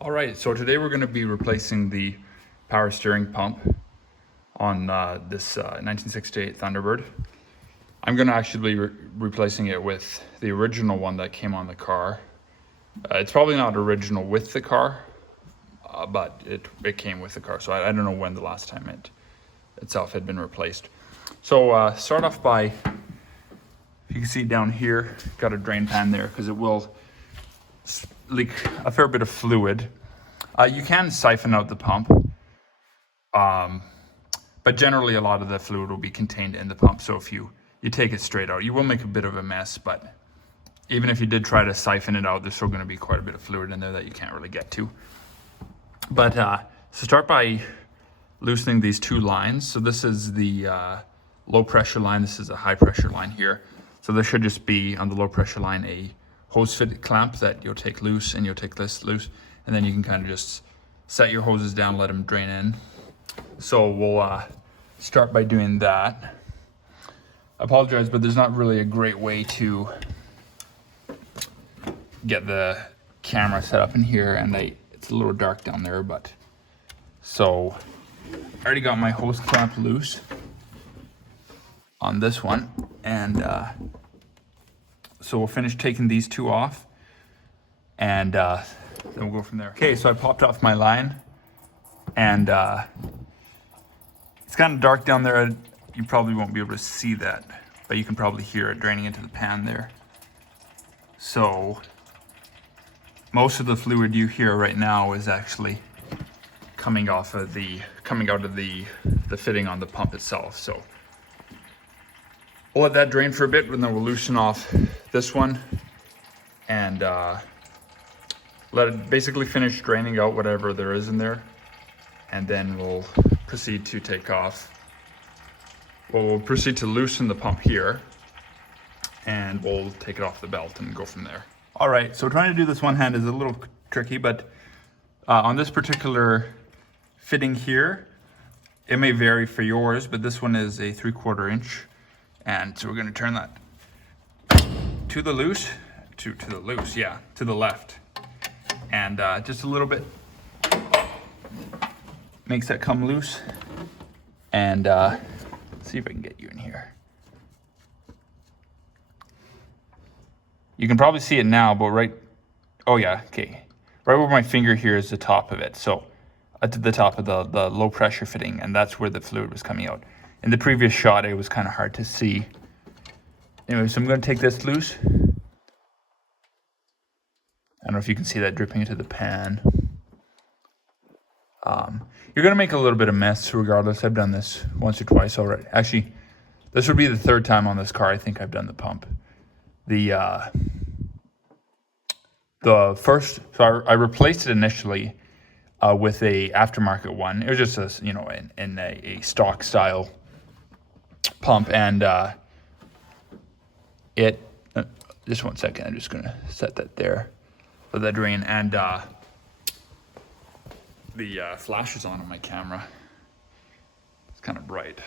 All right, so today we're going to be replacing the power steering pump on this 1968 Thunderbird. I'm going to actually be replacing it with the original one that came on the car. It's probably not original with the car, but it came with the car, so I don't know when the last time it itself had been replaced. So start off by, if you can see down here, got a drain pan there because it will leak a fair bit of fluid. You can siphon out the pump, but generally a lot of the fluid will be contained in the pump. So if you take it straight out, you will make a bit of a mess, but even if you did try to siphon it out, there's still going to be quite a bit of fluid in there that you can't really get to. But so start by loosening these two lines. So this is the low pressure line. This is a high pressure line here. So there should just be on the low pressure line a hose fit clamp that you'll take loose, and you'll take this loose, and then you can kind of just set your hoses down, let them drain in. So we'll start by doing that. I apologize, but there's not really a great way to get the camera set up in here, and it's a little dark down there, but so I already got my hose clamp loose on this one, and so we'll finish taking these two off, and then we'll go from there. Okay, so I popped off my line, and it's kind of dark down there. You probably won't be able to see that, but you can probably hear it draining into the pan there. So most of the fluid you hear right now is actually coming out of the fitting on the pump itself. So we'll let that drain for a bit, and then we'll loosen off this one and let it basically finish draining out whatever there is in there, and then we'll proceed to take off. We'll proceed to loosen the pump here, and we'll take it off the belt and go from there. All right, so trying to do this one hand is a little tricky, but on this particular fitting here, it may vary for yours, but this one is a 3/4 inch. And so we're going to turn that to the loose, to the left. And just a little bit makes that come loose. And let's see if I can get you in here. You can probably see it now, but right where my finger here is the top of it. So at the top of the low pressure fitting, and that's where the fluid was coming out. In the previous shot, it was kind of hard to see. Anyway, so I'm going to take this loose. I don't know if you can see that dripping into the pan. You're going to make a little bit of mess regardless. I've done this once or twice already. Actually, this would be the third time on this car I think I've done the pump. The first, so I replaced it initially with a aftermarket one. It was just in a stock style pump, and just 1 second, I'm just gonna set that there for the drain, and the flash is on my camera. It's kind of bright,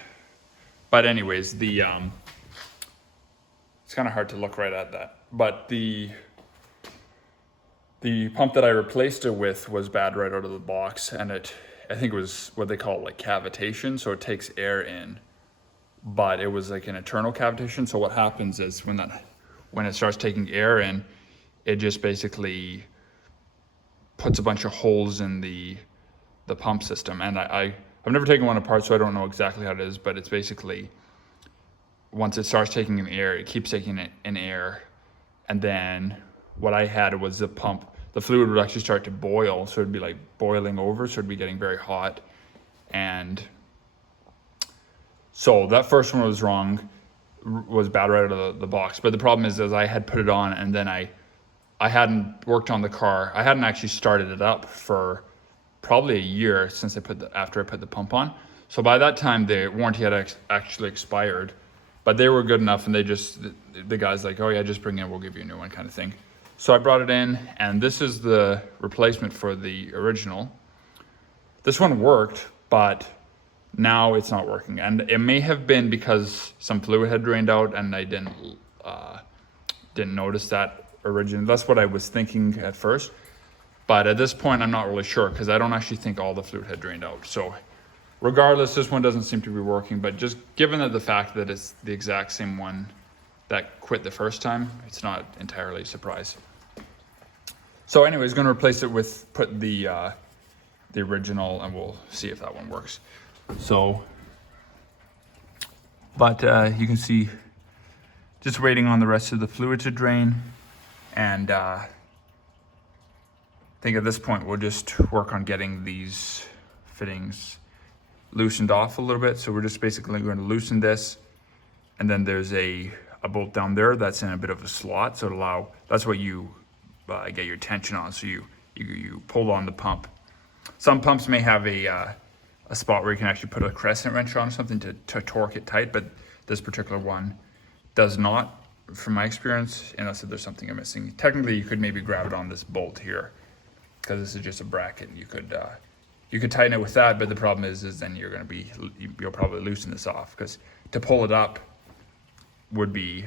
but anyways, it's kind of hard to look right at that, but the pump that I replaced it with was bad right out of the box, and I think it was what they call like cavitation, so it takes air in, but it was like an internal cavitation. So what happens is when it starts taking air in, it just basically puts a bunch of holes in the pump system. And I've never taken one apart, so I don't know exactly how it is, but it's basically once it starts taking in air, it keeps taking it in air, and then what I had was the fluid would actually start to boil, so it'd be like boiling over, so it'd be getting very hot. And so that first one was wrong, was bad right out of the box. But the problem is I had put it on, and then I hadn't worked on the car. I hadn't actually started it up for probably a year since after I put the pump on. So by that time the warranty had actually expired, but they were good enough, and the guy's like, oh yeah, just bring it in, we'll give you a new one, kind of thing. So I brought it in, and this is the replacement for the original. This one worked, but now it's not working. And it may have been because some fluid had drained out, and I didn't notice that originally. That's what I was thinking at first. But at this point, I'm not really sure because I don't actually think all the fluid had drained out. So regardless, this one doesn't seem to be working, but just given that the fact that it's the exact same one that quit the first time, it's not entirely a surprise. So anyways, going to replace it with, put the original, and we'll see if that one works. So, but you can see, just waiting on the rest of the fluid to drain, and I think at this point we'll just work on getting these fittings loosened off a little bit. So we're just basically going to loosen this, and then there's a bolt down there that's in a bit of a slot, so that's what you get your tension on. So you pull on the pump. Some pumps may have a spot where you can actually put a crescent wrench on or something to torque it tight, but this particular one does not, from my experience, unless there's something I'm missing. Technically, you could maybe grab it on this bolt here, because this is just a bracket. You could tighten it with that, but the problem is then you'll probably loosen this off, because to pull it up would be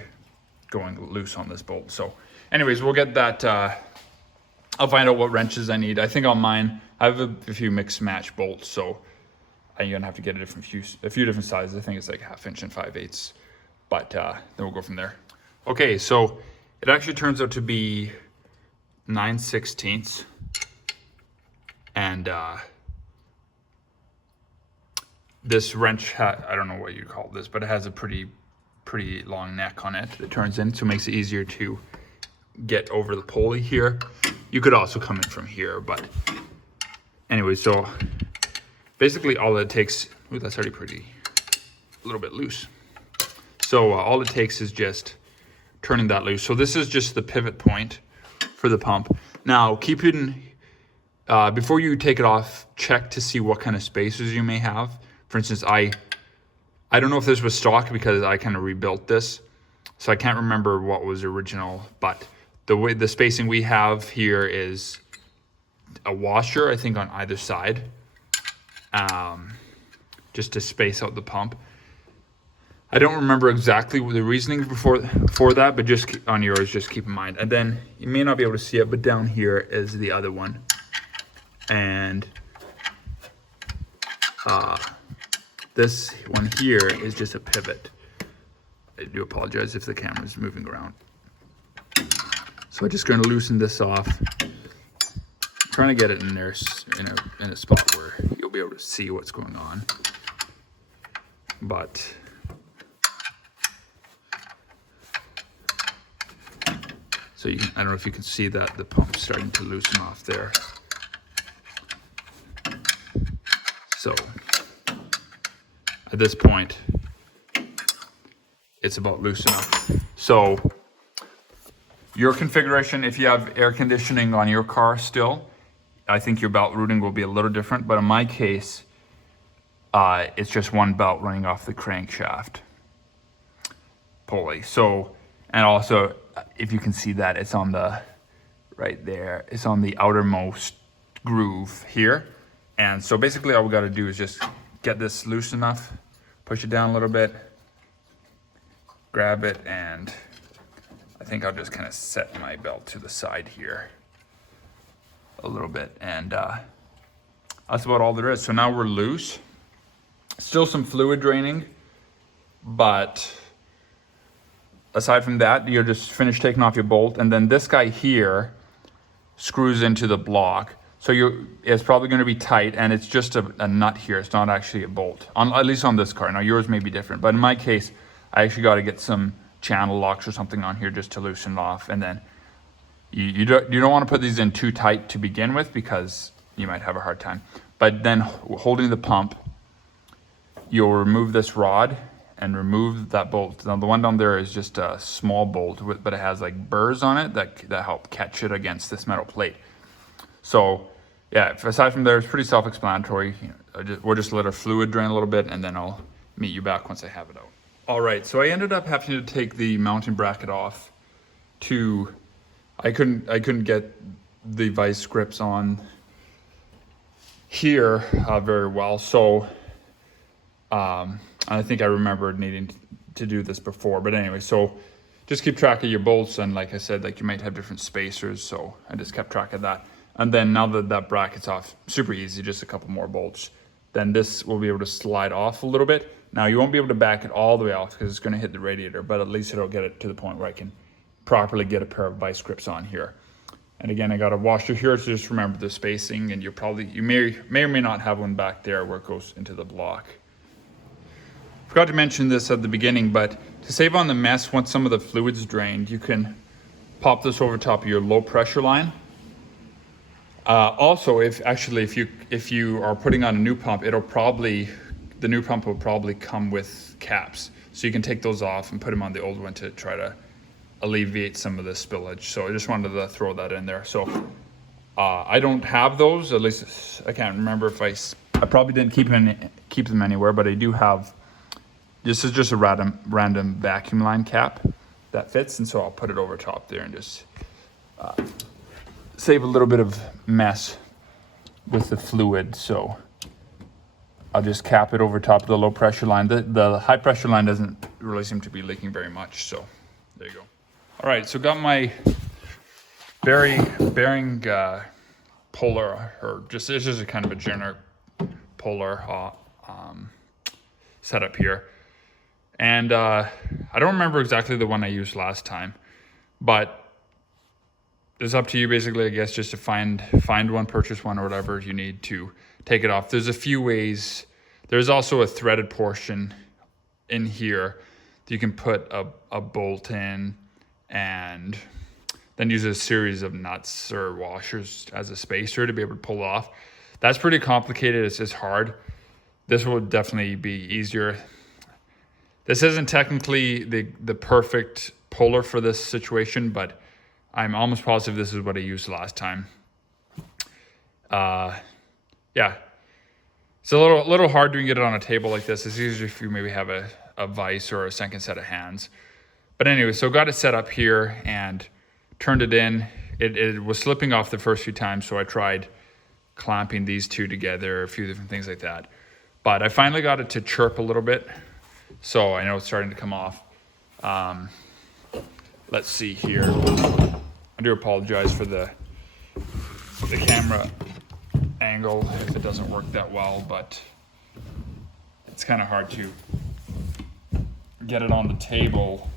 going loose on this bolt. So anyways, we'll get that. I'll find out what wrenches I need. I think on mine, I have a few mix match bolts, so I'm gonna have to get a few different sizes. I think it's like 1/2 inch and 5/8, but then we'll go from there. Okay, so it actually turns out to be 9/16, and this wrench, I don't know what you call this, but it has a pretty long neck on it that turns in, so it makes it easier to get over the pulley here. You could also come in from here, but anyway, so basically all it takes, ooh, that's already a little bit loose. So all it takes is just turning that loose. So this is just the pivot point for the pump. Now keep it in, before you take it off, check to see what kind of spacers you may have. For instance, I don't know if this was stock because I kind of rebuilt this, so I can't remember what was original, but the spacing we have here is a washer, I think, on either side, just to space out the pump. I don't remember exactly the reasoning for that, but just on yours, just keep in mind. And then you may not be able to see it, but down here is the other one, and this one here is just a pivot. I do apologize if the camera is moving around. So I'm just going to loosen this off. I'm trying to get it in there in a spot where you'll be able to see what's going on. But so I don't know if you can see that the pump's starting to loosen off there. So at this point, it's about loose enough. So your configuration, if you have air conditioning on your car still, I think your belt routing will be a little different, but in my case, it's just one belt running off the crankshaft pulley. So, and also, if you can see that, it's on the, right there, it's on the outermost groove here. And so basically all we gotta do is just get this loose enough, push it down a little bit, grab it, and I think I'll just kind of set my belt to the side here a little bit, and that's about all there is. So now we're loose. Still some fluid draining, but aside from that, you'll just finish taking off your bolt, and then this guy here screws into the block. So it's probably going to be tight, and it's just a nut here. It's not actually a bolt, at least on this car. Now yours may be different, but in my case, I actually got to get some channel locks or something on here just to loosen it off. And then you don't want to put these in too tight to begin with, because you might have a hard time. But then holding the pump, you'll remove this rod and remove that bolt. Now the one down there is just a small bolt, but it has like burrs on it that help catch it against this metal plate. So yeah, aside from there, it's pretty self-explanatory. We'll just let our fluid drain a little bit, and then I'll meet you back once I have it out. All right, so I ended up having to take the mounting bracket off I couldn't get the vice grips on here very well. So I think I remembered needing to do this before, but anyway, so just keep track of your bolts. And like I said, like you might have different spacers. So I just kept track of that. And then now that that bracket's off, super easy, just a couple more bolts. Then this will be able to slide off a little bit. Now you won't be able to back it all the way off because it's going to hit the radiator, but at least it'll get it to the point where I can properly get a pair of vice grips on here. And again, I got a washer here, so just remember the spacing, and you may or may not have one back there where it goes into the block. Forgot to mention this at the beginning, but to save on the mess, once some of the fluid's drained, you can pop this over top of your low pressure line. Also, if you are putting on a new pump, the new pump will probably come with caps, so you can take those off and put them on the old one to try to alleviate some of the spillage. So I just wanted to throw that in there. So I don't have those, at least I can't remember if I probably didn't keep them anywhere, but I do have. This is just a random vacuum line cap that fits, and so I'll put it over top there and just save a little bit of mess with the fluid. So I'll just cap it over top of the low pressure line. The high pressure line doesn't really seem to be leaking very much, so there you go. All right, so got my bearing puller, or just it's just a kind of a generic puller setup here. And I don't remember exactly the one I used last time, but it's up to you basically, I guess, just to find one, purchase one, or whatever you need to take it off. There's a few ways. There's also a threaded portion in here that you can put a bolt in and then use a series of nuts or washers as a spacer to be able to pull it off. That's pretty complicated. It's just hard. This will definitely be easier. This isn't technically the perfect puller for this situation, but I'm almost positive this is what I used last time. Yeah, it's a little hard to get it on a table like this. It's easier if you maybe have a vise or a second set of hands. But anyway, so got it set up here and turned it in. It was slipping off the first few times, so I tried clamping these two together, a few different things like that. But I finally got it to chirp a little bit, so I know it's starting to come off. Let's see here. I do apologize for the camera angle if it doesn't work that well, but it's kind of hard to get it on the table.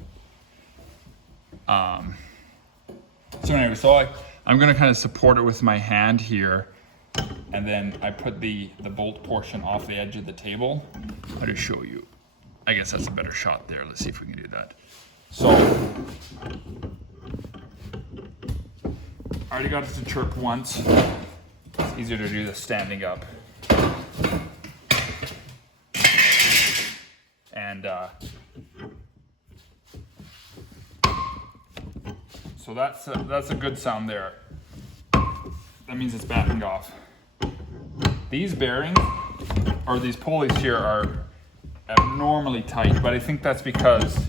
So anyway, so I'm gonna kind of support it with my hand here, and then I put the bolt portion off the edge of the table. I'll just show you. I guess that's a better shot there. Let's see if we can do that. So I already got it to chirp once. It's easier to do this standing up. And so that's a good sound there. That means it's backing off. These bearings, or these pulleys here, are abnormally tight, but I think that's because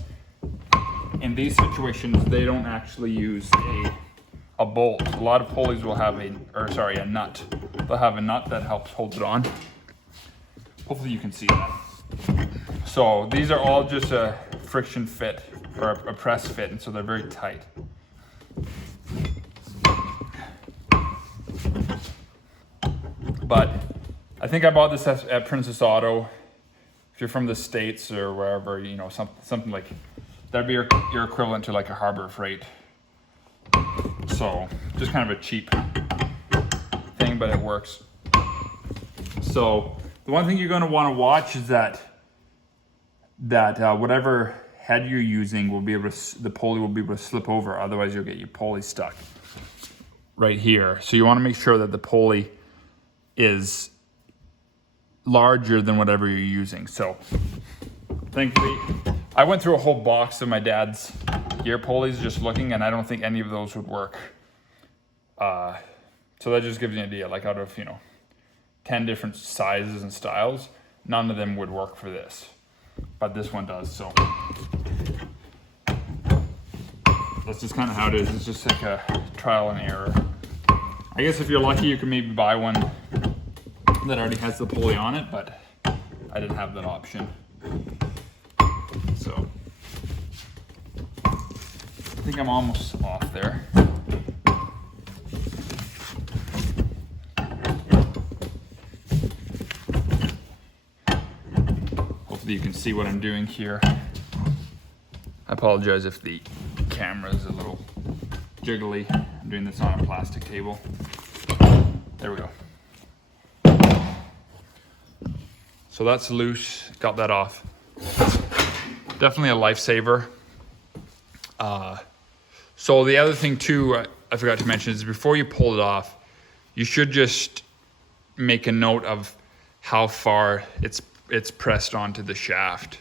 in these situations they don't actually use a bolt. A lot of pulleys will have a nut. They'll have a nut that helps hold it on. Hopefully you can see that. So these are all just a friction fit or a press fit, and so they're very tight. But I think I bought this at Princess Auto. If you're from the States or wherever, you know, something like that'd be your equivalent to like a Harbor Freight. So just kind of a cheap thing, but it works. So the one thing you're going to want to watch is that whatever head you're using will be able to, the pulley will be able to slip over. Otherwise, you'll get your pulley stuck right here. So you want to make sure that the pulley is larger than whatever you're using. So thankfully, I went through a whole box of my dad's gear pulleys just looking, and I don't think any of those would work. So that just gives you an idea, like out of 10 different sizes and styles, none of them would work for this, but this one does. So that's just kind of how it is. It's just like a trial and error. I guess if you're lucky, you can maybe buy one that already has the pulley on it, but I didn't have that option. So I think I'm almost off there. hopefully you can see what I'm doing here. I apologize if the camera is a little jiggly. I'm doing this on a plastic table. There we go. So that's loose, got that off. Definitely a lifesaver. So the other thing too, I forgot to mention is before you pull it off, you should just make a note of how far it's pressed onto the shaft.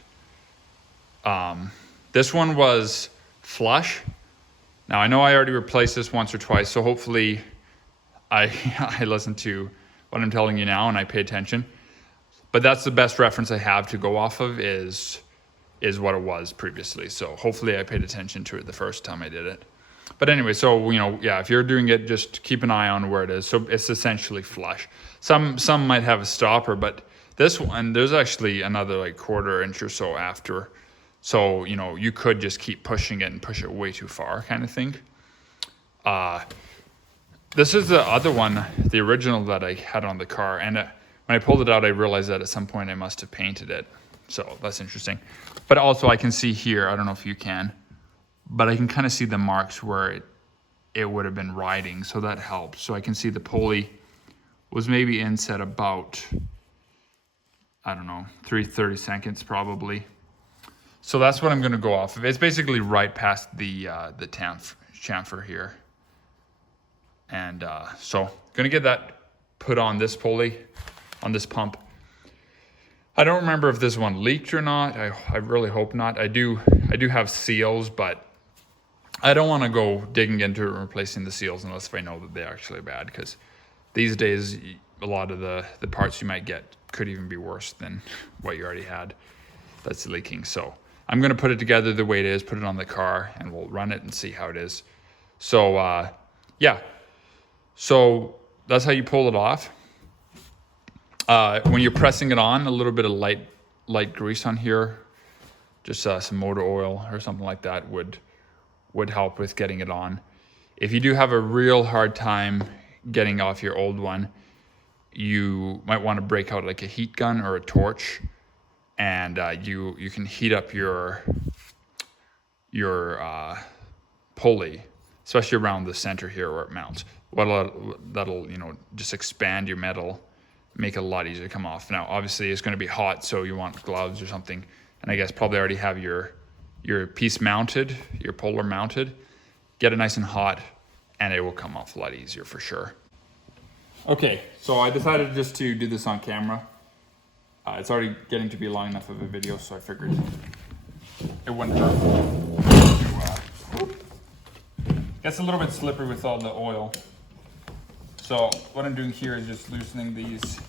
This one was flush. Now I know I already replaced this once or twice, so hopefully I listen to what I'm telling you now and I pay attention. But that's the best reference I have to go off of is what it was previously. So hopefully I paid attention to it the first time I did it. But anyway, so, you know, yeah, if you're doing it, just keep an eye on where it is. So it's essentially flush. Some might have a stopper, but this one, there's actually another like 1/4 inch or so after. So, you know, you could just keep pushing it and push it way too far kind of thing. This is the other one, the original that I had on the car. And when I pulled it out, I realized that at some point I must have painted it. So that's interesting. But also I can see here, I don't know if you can, but I can kind of see the marks where it would have been riding. So that helps. So I can see the pulley was maybe inset about, I don't know, 30 probably. So that's what I'm going to go off of. It's basically right past the chamfer here. And so going to get that put on this pulley, on this pump. I don't remember if this one leaked or not. I really hope not. I do have seals, but I don't want to go digging into it and replacing the seals unless I know that they're actually bad, because these days a lot of the parts you might get could even be worse than what you already had that's leaking. So I'm going to put it together the way it is, put it on the car, and we'll run it and see how it is. So yeah, so that's how you pull it off. When you're pressing it on, a little bit of light grease on here, just some motor oil or something like that would help with getting it on. If you do have a real hard time getting off your old one, you might want to break out like a heat gun or a torch, and you can heat up your pulley, especially around the center here where it mounts. That'll, you know, just expand your metal, make it a lot easier to come off. Now, obviously, it's going to be hot, so you want gloves or something. And I guess probably already have your piece mounted, your puller mounted. Get it nice and hot, and it will come off a lot easier for sure. Okay, so I decided just to do this on camera. It's already getting to be long enough of a video, so I figured it wouldn't hurt. Gets a little bit slippery with all the oil. So what I'm doing here is just loosening these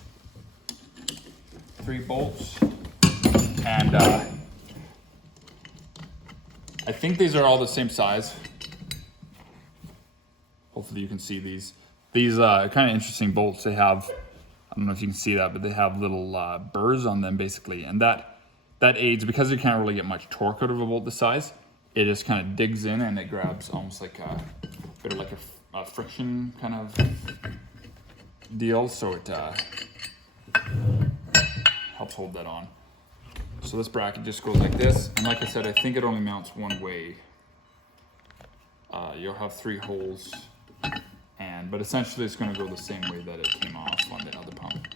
3 bolts, and I think these are all the same size. Hopefully you can see these. These kind of interesting bolts. They have, I don't know if you can see that, but they have little burrs on them basically, and that aids, because you can't really get much torque out of a bolt this size. It just kind of digs in and it grabs almost like a bit of like a friction kind of deal, so it helps hold that on. So this bracket just goes like this, and like I said, I think it only mounts one way. You'll have 3 holes, but essentially it's going to go the same way that it came off on the other pump.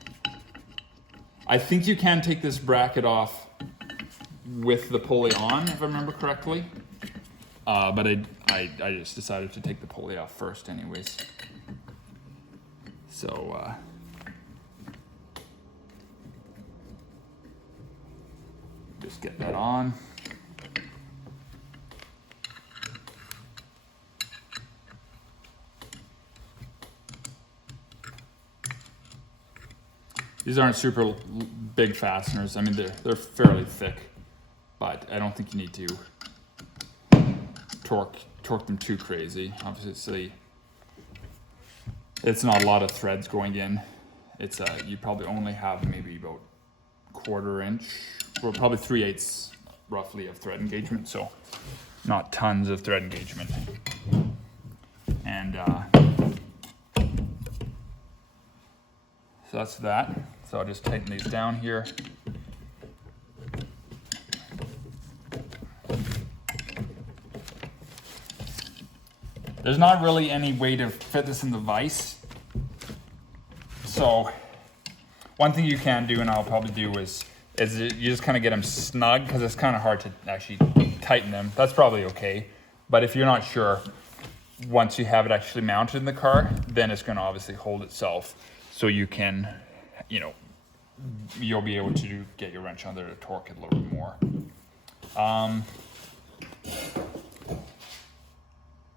I think you can take this bracket off with the pulley on, if I remember correctly. But I just decided to take the pulley off first anyways. So, just get that on. These aren't super big fasteners. I mean, they're fairly thick, but I don't think you need to torque them too crazy. Obviously, it's not a lot of threads going in. It's you probably only have maybe about 1/4 inch, or probably 3/8 roughly of thread engagement. So not tons of thread engagement. And so that's that. So I'll just tighten these down here. There's not really any way to fit this in the vise. So one thing you can do, and I'll probably do, is you just kind of get them snug, because it's kind of hard to actually tighten them. That's probably okay. But if you're not sure, once you have it actually mounted in the car, then it's going to obviously hold itself. So you can, you know, you'll be able to get your wrench on there to torque it a little bit more.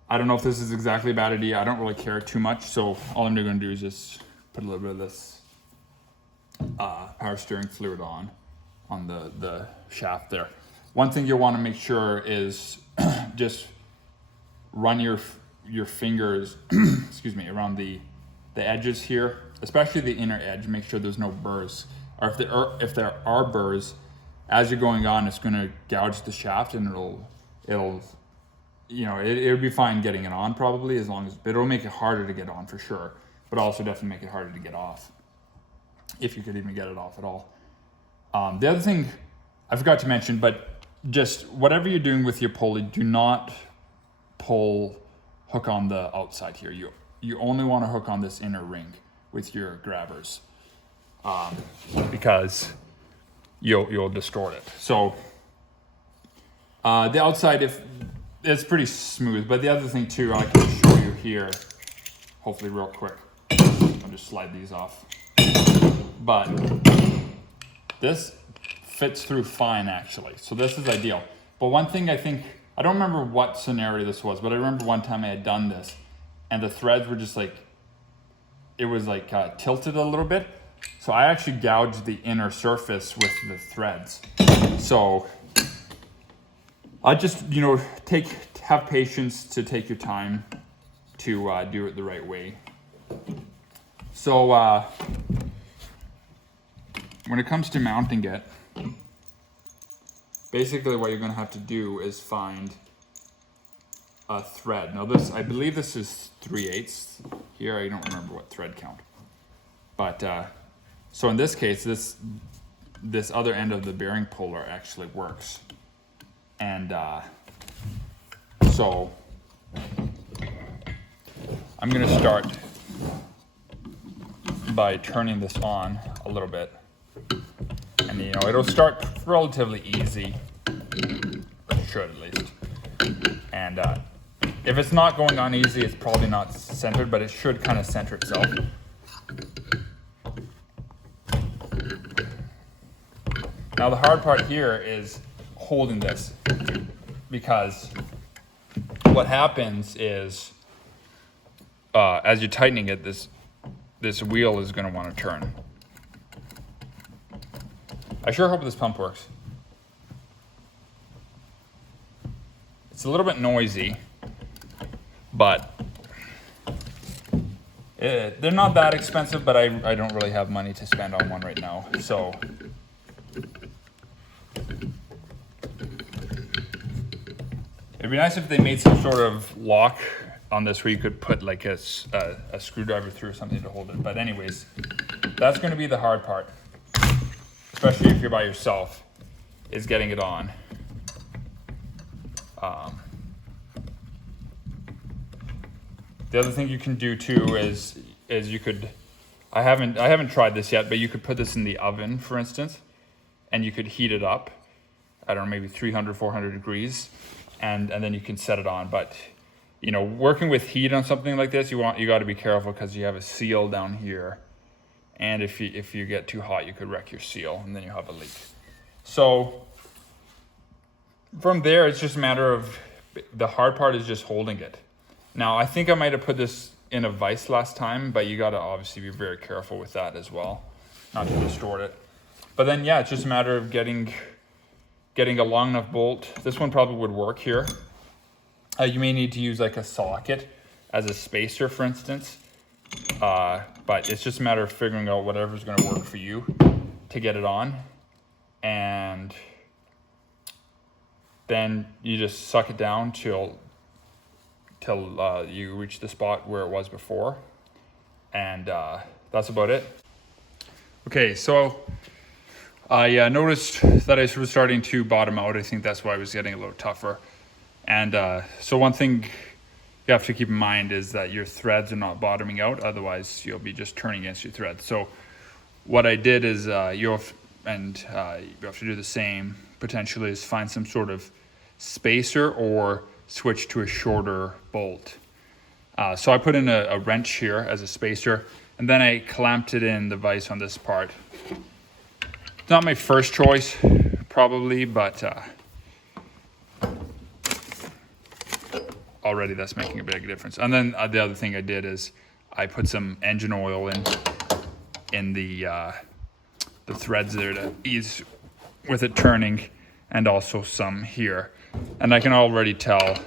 I don't know if this is exactly a bad idea. I don't really care too much. So all I'm going to do is just put a little bit of this power steering fluid on the shaft there. One thing you'll want to make sure is just run your fingers excuse me, around the edges here, especially the inner edge. Make sure there's no burrs, or if there are burrs, as you're going on, it's going to gouge the shaft, and it'll you know, it'll be fine getting it on probably, as long as, but it'll make it harder to get on for sure, but also definitely make it harder to get off, if you could even get it off at all. The other thing I forgot to mention, but just whatever you're doing with your pulley, do not hook on the outside here. You only want to hook on this inner ring with your grabbers, because you'll distort it. So the outside, it's pretty smooth, but the other thing too, I can show you here, hopefully real quick. I'll just slide these off. But this fits through fine actually, so this is ideal. But one thing I don't remember what scenario this was, but I remember one time I had done this, and the threads were just like, it was like tilted a little bit. So I actually gouged the inner surface with the threads. So I just, you know, have patience to take your time to do it the right way. So when it comes to mounting it, basically what you're going to have to do is find a thread. Now this, I believe this is 3/8 here. I don't remember what thread count. But so in this case, this other end of the bearing puller actually works. And so I'm going to start by turning this on a little bit. And you know, it'll start relatively easy, or it should at least. And if it's not going on easy, it's probably not centered, but it should kind of center itself. Now the hard part here is holding this, because what happens is as you're tightening it, this wheel is going to want to turn. I sure hope this pump works. It's a little bit noisy, but they're not that expensive, but I don't really have money to spend on one right now. So it'd be nice if they made some sort of lock on this where you could put like a screwdriver through or something to hold it. But anyways, that's going to be the hard part, especially if you're by yourself, is getting it on. The other thing you can do too is you could, I haven't tried this yet, but you could put this in the oven, for instance, and you could heat it up, I don't know, maybe 300, 400 degrees, and then you can set it on. But you know, working with heat on something like this, you got to be careful, because you have a seal down here, and if you get too hot, you could wreck your seal, and then you have a leak. So from there, it's just a matter of, the hard part is just holding it. Now, I think I might have put this in a vise last time, but you got to obviously be very careful with that as well, not to distort it. But then, yeah, it's just a matter of getting a long enough bolt. This one probably would work here. You may need to use like a socket as a spacer, for instance. But it's just a matter of figuring out whatever's going to work for you to get it on. And then you just suck it down till you reach the spot where it was before. And that's about it. Okay, so I noticed that I was starting to bottom out. I think that's why I was getting a little tougher. And so one thing you have to keep in mind is that your threads are not bottoming out, otherwise you'll be just turning against your threads. So what I did is you have to do the same potentially, is find some sort of spacer or switch to a shorter bolt. So I put in a wrench here as a spacer, and then I clamped it in the vise on this part. Not my first choice, probably, but already that's making a big difference. And then the other thing I did is I put some engine oil in the threads there to ease with it turning, and also some here. And I can already tell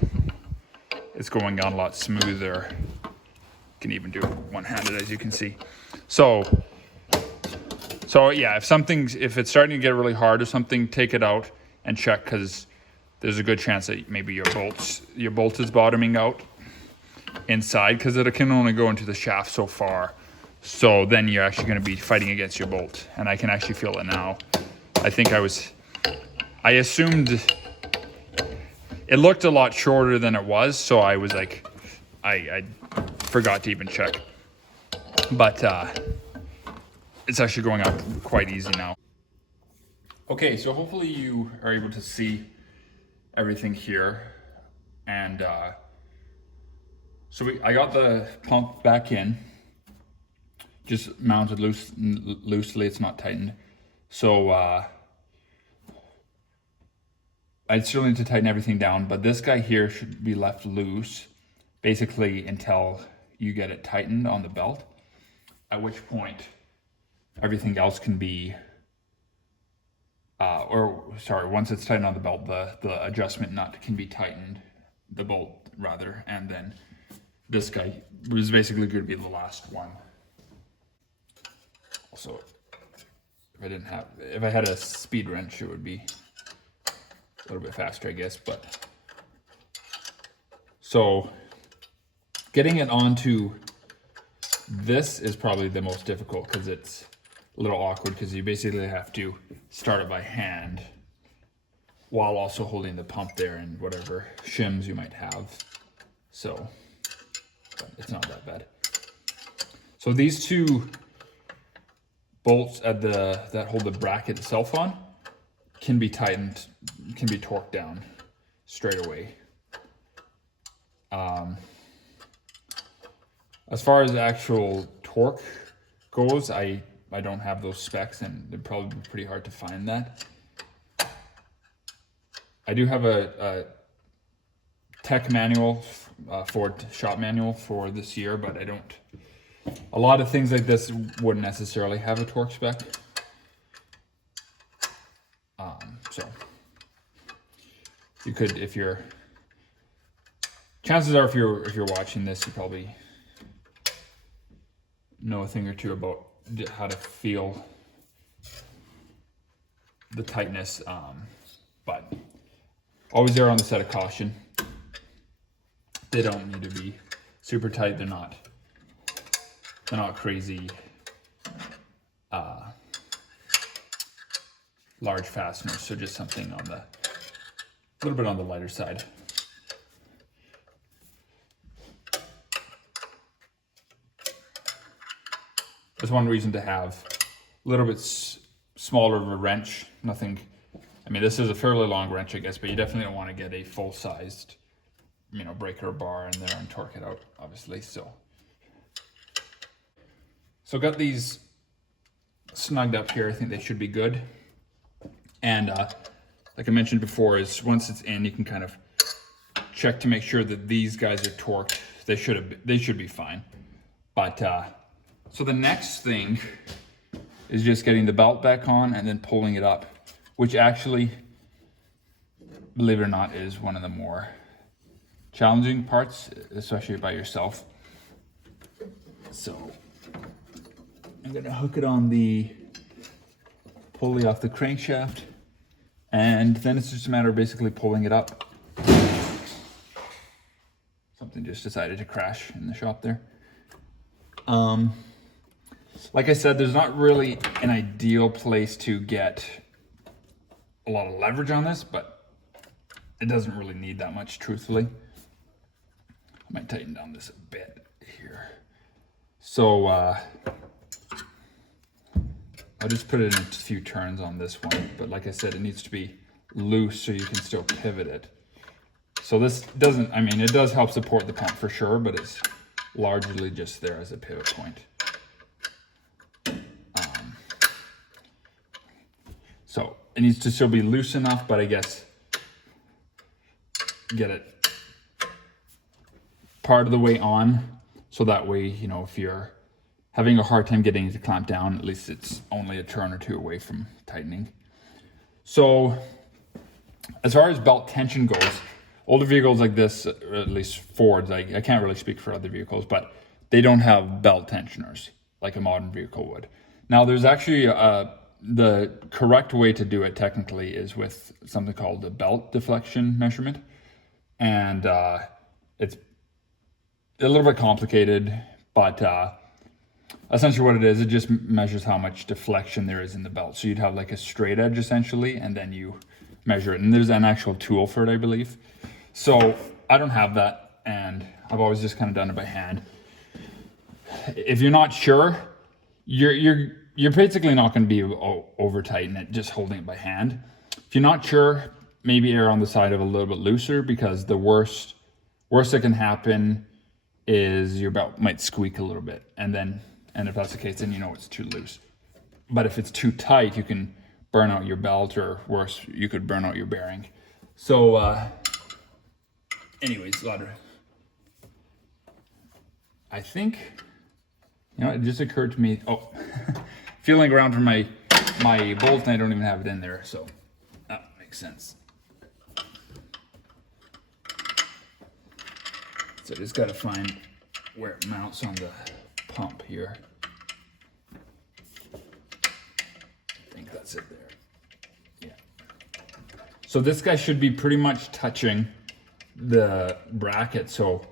it's going on a lot smoother. Can even do it one-handed, as you can see. So yeah, if it's starting to get really hard or something, take it out and check, because there's a good chance that maybe your bolt is bottoming out inside, because it can only go into the shaft so far. So then you're actually going to be fighting against your bolt, and I can actually feel it now. I assumed it looked a lot shorter than it was, so I was like, I forgot to even check. But it's actually going up quite easy now. Okay, so hopefully you are able to see everything here. And I got the pump back in, just mounted loosely, it's not tightened. So I still need to tighten everything down, but this guy here should be left loose, basically until you get it tightened on the belt, at which point everything else can be, once it's tightened on the belt, the adjustment nut can be tightened, the bolt rather, and then this guy was basically going to be the last one. Also, if I had a speed wrench, it would be a little bit faster, I guess. But so getting it onto this is probably the most difficult, because it's a little awkward, because you basically have to start it by hand while also holding the pump there and whatever shims you might have. So, but it's not that bad. So these two bolts that hold the bracket itself on can be tightened, can be torqued down straight away. As far as actual torque goes, I don't have those specs, and it'd probably be pretty hard to find that. I do have a tech manual, Ford shop manual for this year, but I don't. A lot of things like this wouldn't necessarily have a torque spec. So you could, chances are if you're watching this, you probably know a thing or two about how to feel the tightness, but always err on the side of caution. They don't need to be super tight. They're not crazy large fasteners, so just something on a little bit on the lighter side. There's one reason to have a little bit smaller of a wrench. Nothing, I mean, this is a fairly long wrench, I guess, but you definitely don't want to get a full-sized, breaker bar in there and torque it out, obviously. So got these snugged up here. I think they should be good. And like I mentioned before, is once it's in, you can kind of check to make sure that these guys are torqued. They should be fine. But so the next thing is just getting the belt back on and then pulling it up, which actually, believe it or not, is one of the more challenging parts, especially by yourself. So I'm gonna hook it on the pulley off the crankshaft, and then it's just a matter of basically pulling it up. Something just decided to crash in the shop there. Like I said, there's not really an ideal place to get a lot of leverage on this, but it doesn't really need that much, truthfully. might tighten down this a bit here. So I'll just put it in a few turns on this one, but like I said, it needs to be loose so you can still pivot it. So this doesn't, I mean, it does help support the pump for sure, but it's largely just there as a pivot point. So it needs to still be loose enough, but I guess get it part of the way on, so that way, you know, if you're having a hard time getting it to clamp down, at least it's only a turn or two away from tightening. So as far as belt tension goes, older vehicles like this, or at least Fords, I can't really speak for other vehicles, but they don't have belt tensioners like a modern vehicle would. Now there's actually the correct way to do it technically is with something called the belt deflection measurement. And it's a little bit complicated, but essentially what it is, it just measures how much deflection there is in the belt. So you'd have like a straight edge essentially, and then you measure it. And there's an actual tool for it, I believe. So I don't have that, and I've always just kind of done it by hand. If you're not sure, you're basically not going to be over tighten it just holding it by hand. If you're not sure, maybe err on the side of a little bit looser, because the worst that can happen is your belt might squeak a little bit, and if that's the case, then you know it's too loose. But if it's too tight, you can burn out your belt, or worse, you could burn out your bearing. So anyways, I think, you know, it just occurred to me, feeling around for my bolt, and I don't even have it in there, so that makes sense. So I just got to find where it mounts on the pump here. I think that's it there. Yeah. So this guy should be pretty much touching the bracket, so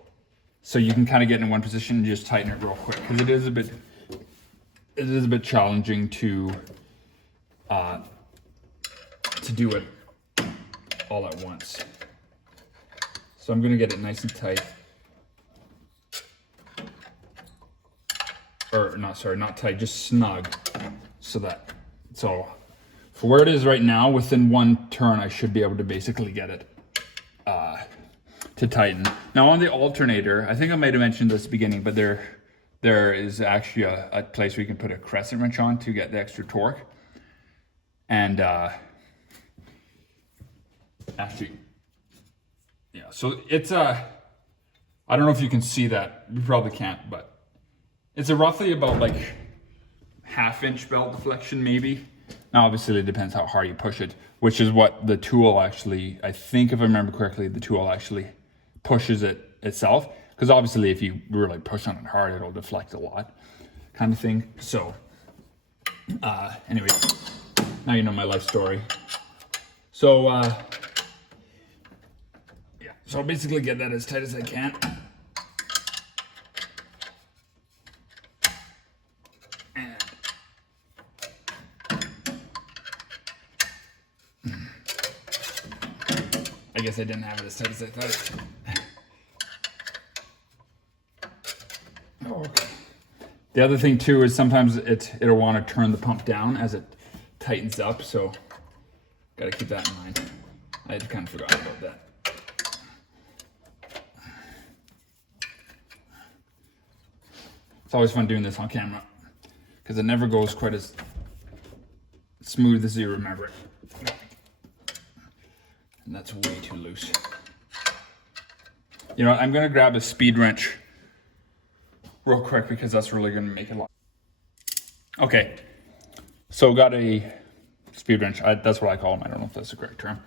you can kind of get in one position and just tighten it real quick, because it is a bit challenging to do it all at once. So I'm going to get it nice and tight. Or not tight, just snug. So for where it is right now, within one turn, I should be able to basically get it to tighten. Now on the alternator, I think I might have mentioned this at the beginning, but there is actually a place where you can put a crescent wrench on to get the extra torque. And actually, yeah, so it's I don't know if you can see that, you probably can't, but it's a roughly about like 1/2 inch belt deflection maybe. Now obviously it depends how hard you push it, which is what the tool actually, I think if I remember correctly, the tool actually pushes it itself. Because obviously if you really push on it hard, it'll deflect a lot, kind of thing. So anyway, now you know my life story. So yeah, so I'll basically get that as tight as I can. I guess I didn't have it as tight as I thought. Okay. The other thing too is sometimes it'll want to turn the pump down as it tightens up, so gotta keep that in mind. I had kind of forgot about that. It's always fun doing this on camera because it never goes quite as smooth as you remember it. And that's way too loose. You know, I'm gonna grab a speed wrench real quick because that's really gonna make it a lot. Okay, so got a speed wrench. That's what I call them. I don't know if that's the correct term.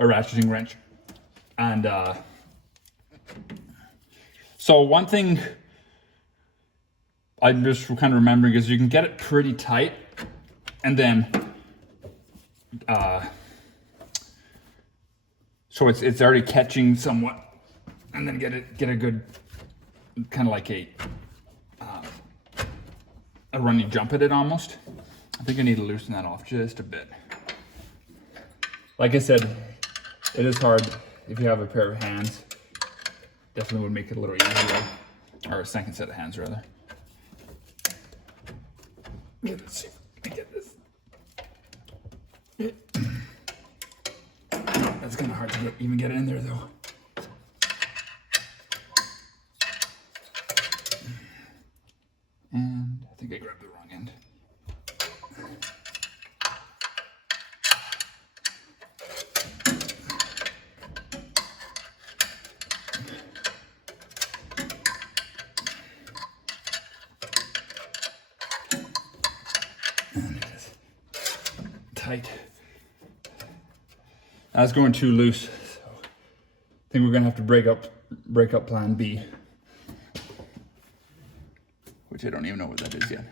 A ratcheting wrench. And so one thing I'm just kind of remembering is you can get it pretty tight, and then so it's already catching somewhat, and then get a good kind of like a running jump at it almost. I think I need to loosen that off just a bit. Like I said, it is hard if you have a pair of hands definitely would make it a little easier, or a second set of hands rather. Yeah, let's see if I can get this. That's kind of hard to even get in there though. And I think I grabbed the wrong end. And it is tight. That's going too loose, so I think we're gonna have to break up plan B, which I don't even know what that is yet.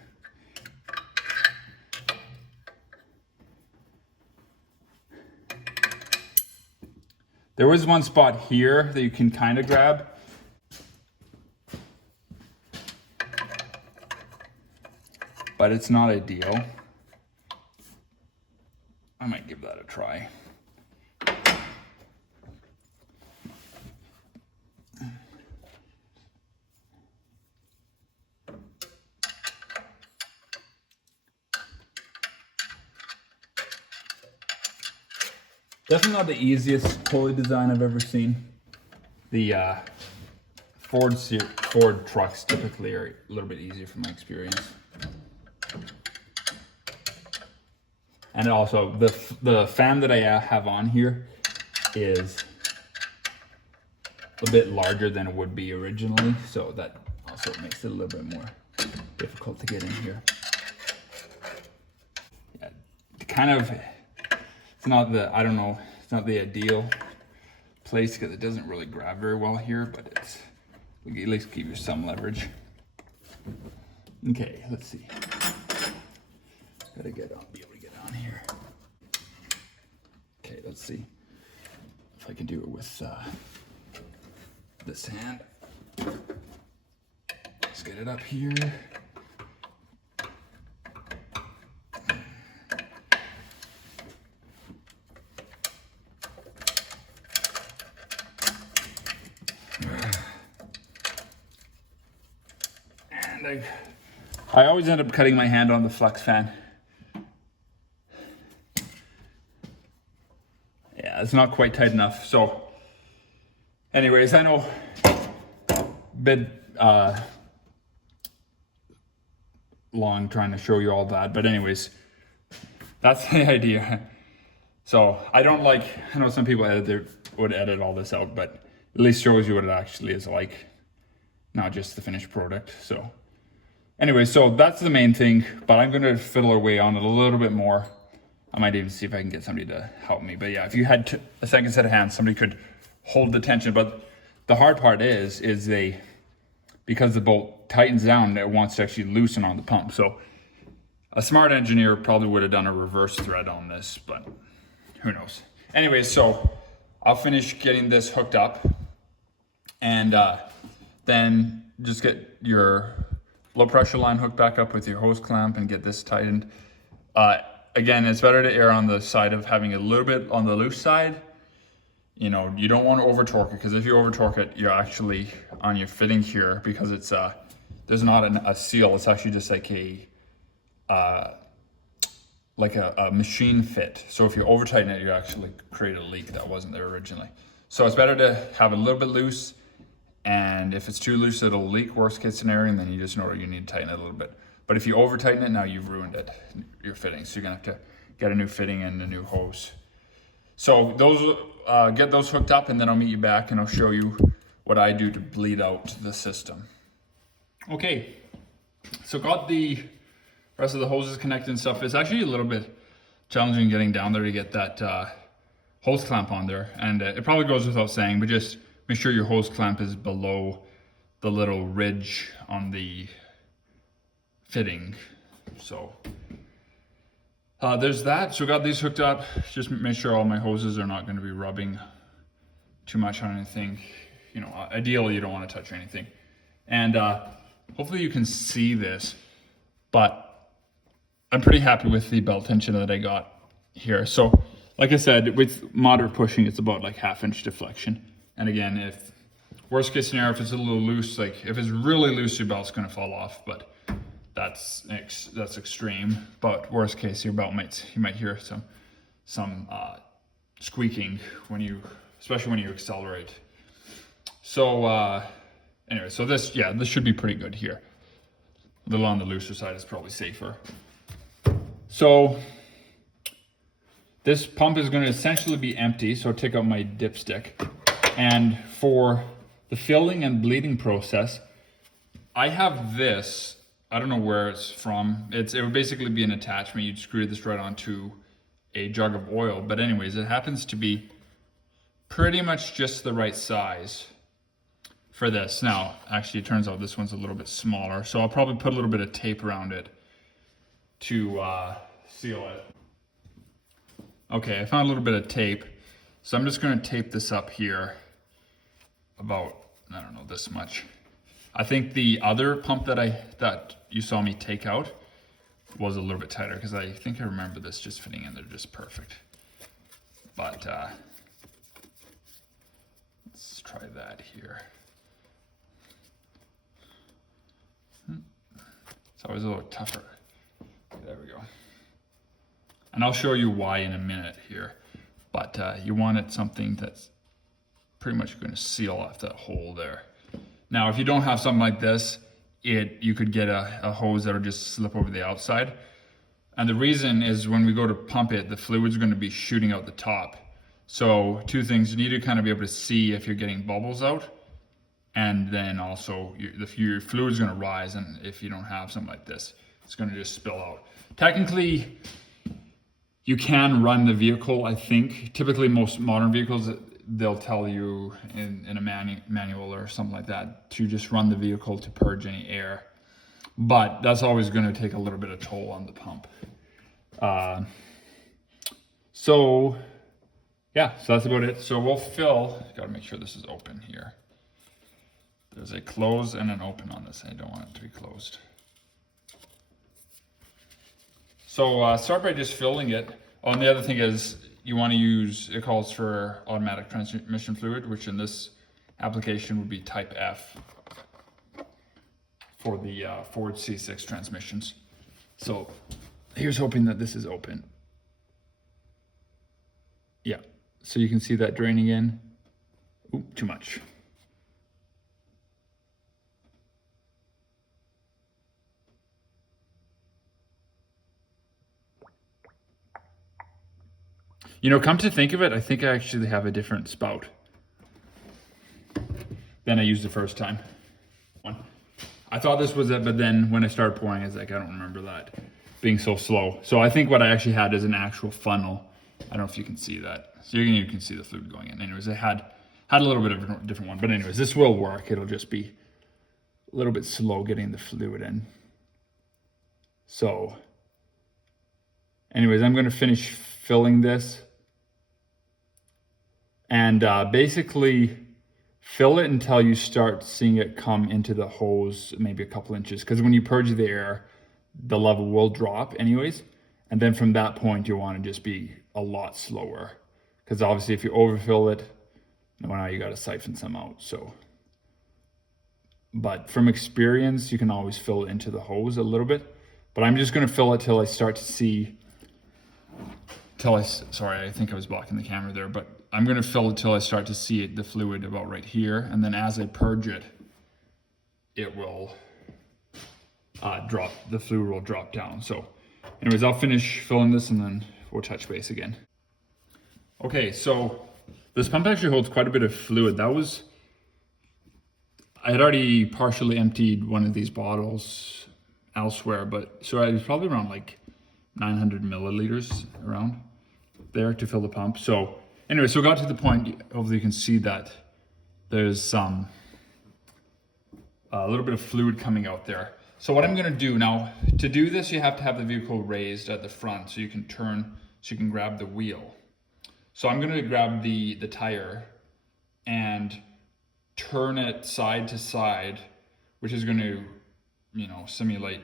There was one spot here that you can kind of grab. But it's not ideal. I might give that a try. Definitely not the easiest pulley design I've ever seen. The Ford trucks typically are a little bit easier from my experience. And also the fan that I have on here is a bit larger than it would be originally, so that also makes it a little bit more difficult to get in here. Yeah, kind of. It's not the, I don't know, it's not the ideal place because it doesn't really grab very well here, but it's, we can at least give you some leverage. Okay, let's see. Gotta be able to get on here. Okay, let's see if I can do it with this hand. Let's get it up here. And I always end up cutting my hand on the flex fan. Yeah, it's not quite tight enough. So anyways, I know a bit long trying to show you all that, but anyways, that's the idea. So I know some people would edit all this out, but at least shows you what it actually is like, not just the finished product. So anyway, so that's the main thing, but I'm gonna fiddle away on it a little bit more. I might even see if I can get somebody to help me. But yeah, if you had a second set of hands, somebody could hold the tension. But the hard part is because the bolt tightens down, it wants to actually loosen on the pump. So a smart engineer probably would have done a reverse thread on this, but who knows. Anyways, so I'll finish getting this hooked up and then just get your low pressure line hooked back up with your hose clamp and get this tightened. Again, it's better to err on the side of having a little bit on the loose side. You know, you don't want to over torque it, because if you over torque it, you're actually on your fitting here, because it's there's not a seal. It's actually just like a machine fit. So if you over tighten it, you actually create a leak that wasn't there originally. So it's better to have it a little bit loose, and if it's too loose, it'll leak, worst case scenario, and then you just know you need to tighten it a little bit. But if you over tighten it, now you've ruined it, your fitting. So you're gonna have to get a new fitting and a new hose. So those, get those hooked up, and then I'll meet you back and I'll show you what I do to bleed out the system. Okay, so got the rest of the hoses connected and stuff. It's actually a little bit challenging getting down there to get that hose clamp on there. And it probably goes without saying, but just make sure your hose clamp is below the little ridge on the fitting. So there's that. So got these hooked up. Just make sure all my hoses are not going to be rubbing too much on anything. You know, ideally you don't want to touch anything. And hopefully you can see this, but I'm pretty happy with the belt tension that I got here. So like I said, with moderate pushing, it's about like 1/2 inch deflection. And again, if Worst case scenario, if it's a little loose, like if it's really loose, your belt's gonna fall off, but that's extreme. But worst case, your belt you might hear some squeaking especially when you accelerate. So anyway, so this should be pretty good here. A little on the looser side is probably safer. So this pump is going to essentially be empty, so take out my dipstick. And for the filling and bleeding process, I have this, I don't know where it's from. It would basically be an attachment. You'd screw this right onto a jug of oil. But anyways, it happens to be pretty much just the right size for this. Now, actually, it turns out this one's a little bit smaller, so I'll probably put a little bit of tape around it to seal it. Okay, I found a little bit of tape, so I'm just going to tape this up here about, I don't know, this much. I think the other pump that you saw me take out was a little bit tighter, because I think I remember this just fitting in there just perfect. But let's try that here. It's always a little tougher. There we go. And I'll show you why in a minute here. But you wanted something that's pretty much going to seal off that hole there. Now, if you don't have something like this, you could get a hose that'll just slip over the outside. And the reason is when we go to pump it, the fluid's going to be shooting out the top. So two things, you need to kind of be able to see if you're getting bubbles out. And then also your fluid's going to rise, and if you don't have something like this, it's going to just spill out. Technically, you can run the vehicle, I think. Typically, most modern vehicles, they'll tell you in a manual or something like that to just run the vehicle to purge any air. But that's always going to take a little bit of toll on the pump. So that's about it. So we'll fill, got to make sure this is open here. There's a close and an open on this. I don't want it to be closed. So start by just filling it. Oh, and the other thing is you want to use, it calls for automatic transmission fluid, which in this application would be type F for the Ford C6 transmissions. So here's hoping that this is open. Yeah, so you can see that draining in. Ooh, too much. You know, come to think of it, I think I actually have a different spout than I used the first time. I thought this was it, but then when I started pouring, I was like, I don't remember that being so slow. So I think what I actually had is an actual funnel. I don't know if you can see that. So you can see the fluid going in. Anyways, I had a little bit of a different one. But anyways, this will work. It'll just be a little bit slow getting the fluid in. So anyways, I'm going to finish filling this. And basically fill it until you start seeing it come into the hose, maybe a couple inches. Because when you purge the air, the level will drop anyways. And then from that point, you want to just be a lot slower. Because obviously if you overfill it, now you got to siphon some out. So, but from experience, you can always fill it into the hose a little bit. But I'm just going to fill it till I start to see, sorry, I think I was blocking the camera there, but I'm going to fill it till I start to see the fluid about right here. And then as I purge it, it will the fluid will drop down. So anyways, I'll finish filling this and then we'll touch base again. Okay, so this pump actually holds quite a bit of fluid. I had already partially emptied one of these bottles elsewhere, but so I was probably around like 900 milliliters around there to fill the pump. So anyway, so we got to the point, hopefully you can see that there's a little bit of fluid coming out there. So what I'm gonna do now, to do this, you have to have the vehicle raised at the front so you can turn, so you can grab the wheel. So I'm gonna grab the tire and turn it side to side, which is gonna, simulate,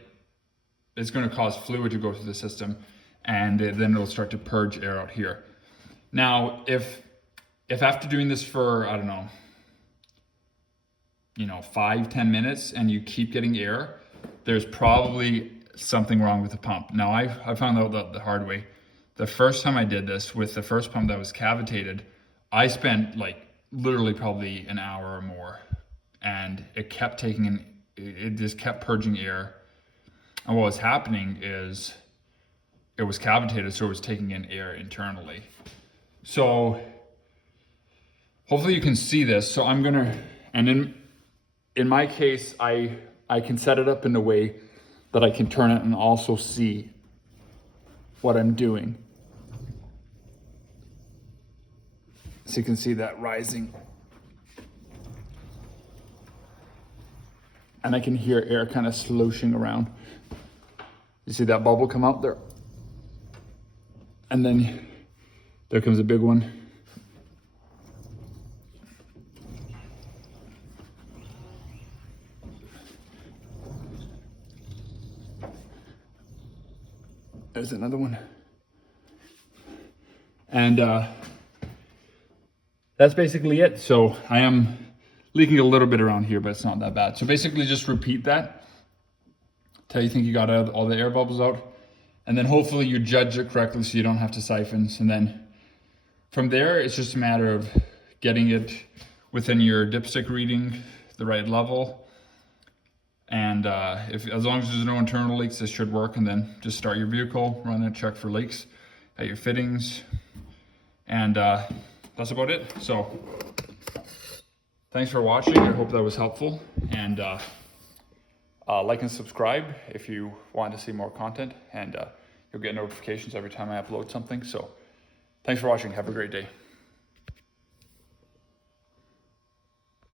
it's gonna cause fluid to go through the system, and then it'll start to purge air out here. Now, if after doing this for, I don't know, you know, 5-10 minutes and you keep getting air, there's probably something wrong with the pump. Now I found out that the hard way. The first time I did this with the first pump that was cavitated, I spent like literally probably an hour or more, and it kept it just kept purging air. And what was happening is it was cavitated, so it was taking in air internally. So hopefully you can see this. So I'm gonna, and in my case, I can set it up in a way that I can turn it and also see what I'm doing. So you can see that rising. And I can hear air kind of sloshing around. You see that bubble come out there? And then there comes a big one. There's another one. And that's basically it. So I am leaking a little bit around here, but it's not that bad. So basically just repeat that till you think you got all the air bubbles out. And then hopefully you judge it correctly so you don't have to siphon. And then from there, it's just a matter of getting it within your dipstick reading, the right level. And as long as there's no internal leaks, this should work. And then just start your vehicle, run and check for leaks at your fittings. And that's about it. So thanks for watching. I hope that was helpful. And like and subscribe if you want to see more content. And you'll get notifications every time I upload something. So thanks for watching. Have a great day.